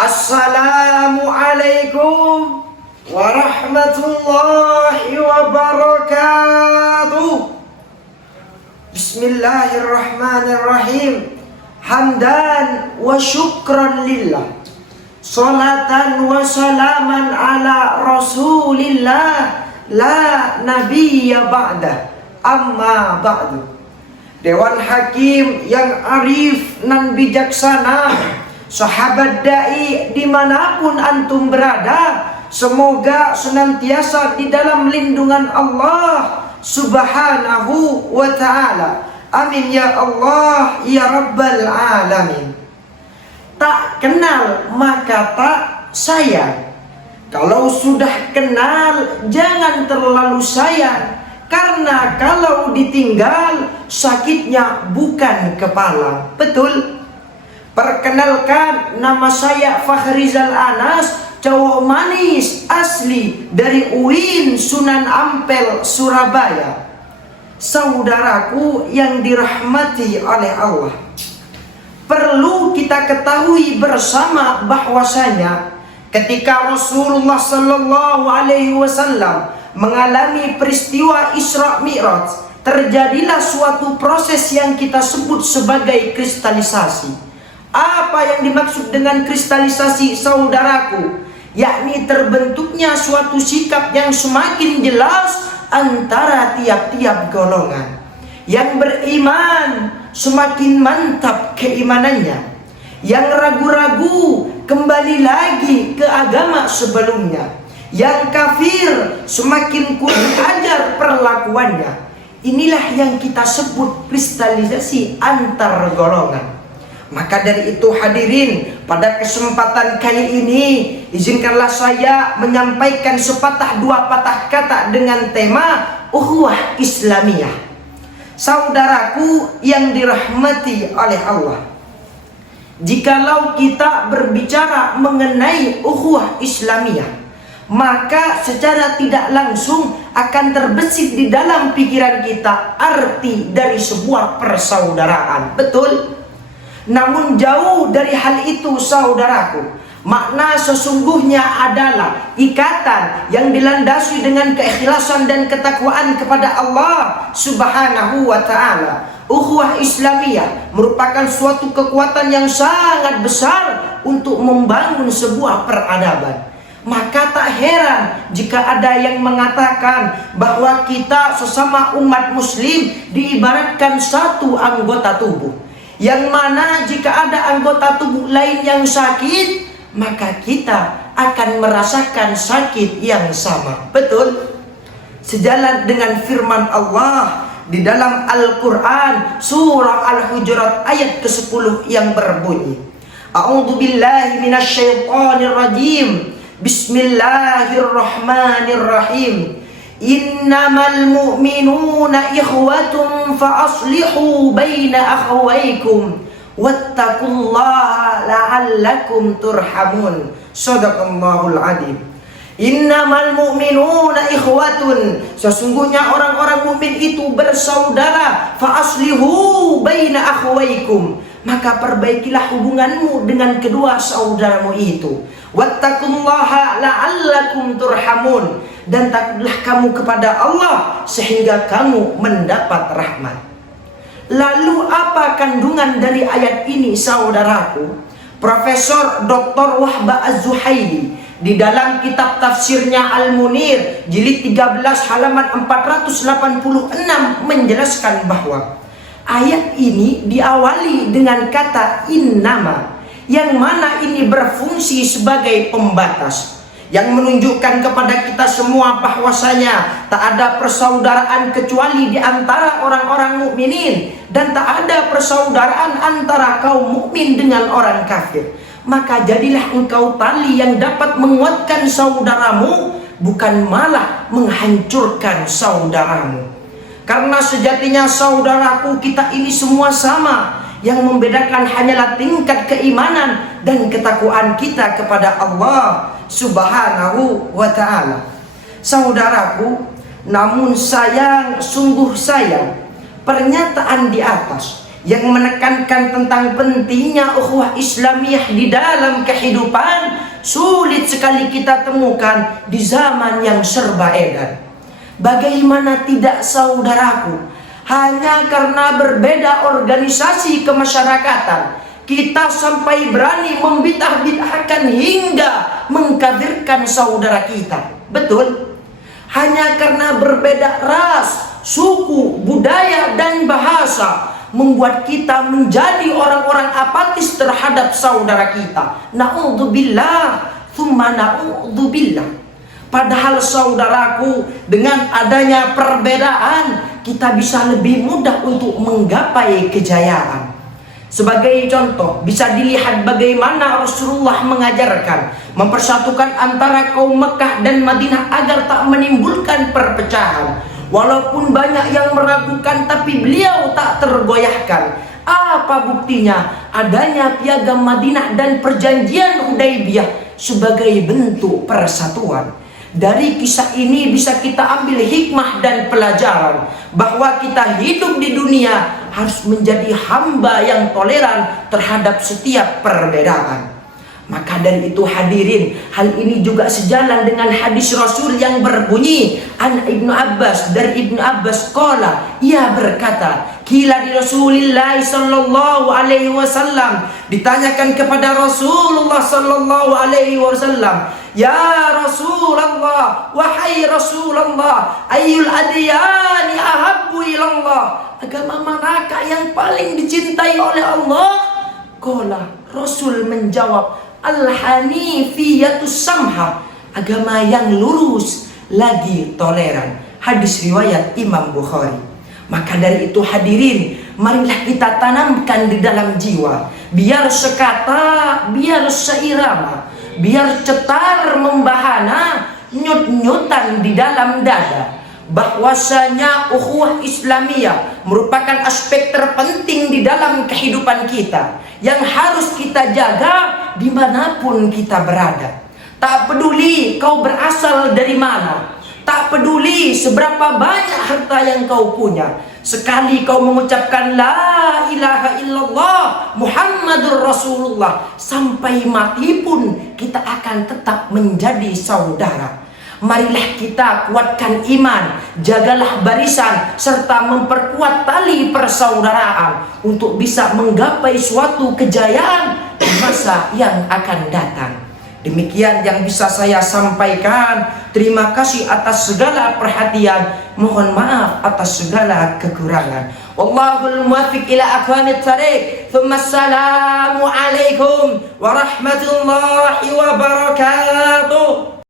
Assalamualaikum warahmatullahi wabarakatuh. Bismillahirrahmanirrahim. Hamdan wa syukran lillah, salatan wa salaman ala rasulillah, la nabiyya ba'dah, amma ba'du. Dewan Hakim yang arif nan bijaksana, sahabat da'i dimanapun antum berada, semoga senantiasa di dalam lindungan Allah subhanahu wa ta'ala. Amin ya Allah ya Rabbal Alamin. Tak kenal maka tak sayang. Kalau sudah kenal jangan terlalu sayang, karena kalau ditinggal sakitnya bukan kepala. Betul? Perkenalkan, nama saya Fakhrizal Anas, cowok manis asli dari UIN Sunan Ampel, Surabaya. Saudaraku yang dirahmati oleh Allah, perlu kita ketahui bersama bahwasanya ketika Rasulullah Sallallahu Alaihi Wasallam mengalami peristiwa Isra Mi'raj, terjadilah suatu proses yang kita sebut sebagai kristalisasi. Apa yang dimaksud dengan kristalisasi, saudaraku? Yakni terbentuknya suatu sikap yang semakin jelas antara tiap-tiap golongan. Yang beriman semakin mantap keimanannya, yang ragu-ragu kembali lagi ke agama sebelumnya, yang kafir semakin kurang ajar perlakuannya. Inilah yang kita sebut kristalisasi antar golongan. Maka dari itu hadirin, pada kesempatan kali ini izinkanlah saya menyampaikan sepatah dua patah kata dengan tema ukhuwah Islamiyah. Saudaraku yang dirahmati oleh Allah, jikalau kita berbicara mengenai ukhuwah Islamiyah, maka secara tidak langsung akan terbesit di dalam pikiran kita arti dari sebuah persaudaraan. Betul? Namun jauh dari hal itu, saudaraku. Makna sesungguhnya adalah ikatan yang dilandasi dengan keikhlasan dan ketakwaan kepada Allah subhanahu wa ta'ala. Ukhuwah Islamiyah merupakan suatu kekuatan yang sangat besar untuk membangun sebuah peradaban. Maka tak heran jika ada yang mengatakan bahwa kita sesama umat muslim diibaratkan satu anggota tubuh, yang mana jika ada anggota tubuh lain yang sakit, maka kita akan merasakan sakit yang sama. Betul? Sejalan dengan firman Allah di dalam Al-Quran surah Al-Hujurat ayat ke-10 yang berbunyi, A'udzu billahi minasyaitonir rajim, Bismillahirrahmanirrahim. Innamal mu'minuna ikhwatun fa aslihu baina akhawaykum wattaqullaha la'allakum turhamun. Shadaqallahul adzim. Innamal mu'minuna ikhwatun, sesungguhnya orang-orang mukmin itu bersaudara. Fa aslihu baina akhawaykum, maka perbaikilah hubunganmu dengan kedua saudaramu itu. Wattaqullaha la'allakum turhamun, dan takutlah kamu kepada Allah sehingga kamu mendapat rahmat. Lalu apa kandungan dari ayat ini, saudaraku? Profesor Dr. Wahbah Az-Zuhaili di dalam kitab tafsirnya Al-Munir jilid 13 halaman 486 menjelaskan bahwa ayat ini diawali dengan kata innama, yang mana ini berfungsi sebagai pembatas yang menunjukkan kepada kita semua bahwasanya tak ada persaudaraan kecuali di antara orang-orang mukminin, dan tak ada persaudaraan antara kaum mukmin dengan orang kafir. Maka jadilah engkau tali yang dapat menguatkan saudaramu, bukan malah menghancurkan saudaramu. Karena sejatinya saudaraku, kita ini semua sama. Yang membedakan hanyalah tingkat keimanan dan ketakwaan kita kepada Allah subhanahu wa ta'ala. Saudaraku, namun sayang, sungguh sayang, pernyataan di atas yang menekankan tentang pentingnya ukhuwah Islamiyah di dalam kehidupan sulit sekali kita temukan di zaman yang serba edar. Bagaimana tidak, saudaraku? Hanya karena berbeda organisasi kemasyarakatan, kita sampai berani membid'ah-bid'ahkan hingga mengkafirkan saudara kita. Betul? Hanya karena berbeda ras, suku, budaya, dan bahasa membuat kita menjadi orang-orang apatis terhadap saudara kita. Na'udzubillah, thumma na'udzubillah. Padahal saudaraku, dengan adanya perbedaan, kita bisa lebih mudah untuk menggapai kejayaan. Sebagai contoh, bisa dilihat bagaimana Rasulullah mengajarkan mempersatukan antara kaum Mekah dan Madinah agar tak menimbulkan perpecahan. Walaupun banyak yang meragukan, tapi beliau tak tergoyahkan. Apa buktinya? Adanya piagam Madinah dan perjanjian Hudaybiyah sebagai bentuk persatuan. Dari kisah ini bisa kita ambil hikmah dan pelajaran bahwa kita hidup di dunia harus menjadi hamba yang toleran terhadap setiap perbedaan. Maka dari itu hadirin, hal ini juga sejalan dengan hadis Rasul yang berbunyi an Ibnu Abbas, dari Ibnu Abbas qala, ia berkata, qila di Rasulillah sallallahu alaihi wasallam, ditanyakan kepada Rasulullah sallallahu alaihi wasallam, ya Rasulullah, wahai Rasulullah, ayyul adyani ahabbu ilallah, agama manakah yang paling dicintai oleh Allah? Qala, Rasul menjawab, al-hanifiyatus samha, agama yang lurus lagi toleran. Hadis riwayat Imam Bukhari. Maka dari itu hadirin, marilah kita tanamkan di dalam jiwa, biar sekata, biar seirama, biar cetar membahana, nyut-nyutan di dalam dada, bahwasanya ukhuwah Islamiyah merupakan aspek terpenting di dalam kehidupan kita yang harus kita jaga dimanapun kita berada. Tak peduli kau berasal dari mana, tak peduli seberapa banyak harta yang kau punya, sekali kau mengucapkan la ilaha illallah Muhammadur Rasulullah, sampai mati pun kita akan tetap menjadi saudara. Marilah kita kuatkan iman, jagalah barisan, serta memperkuat tali persaudaraan untuk bisa menggapai suatu kejayaan di masa yang akan datang. Demikian yang bisa saya sampaikan. Terima kasih atas segala perhatian. Mohon maaf atas segala kekurangan. Wallahul muwaffiq ila aqwamit thariq. Tsumma assalamu alaikum warahmatullahi wabarakatuh.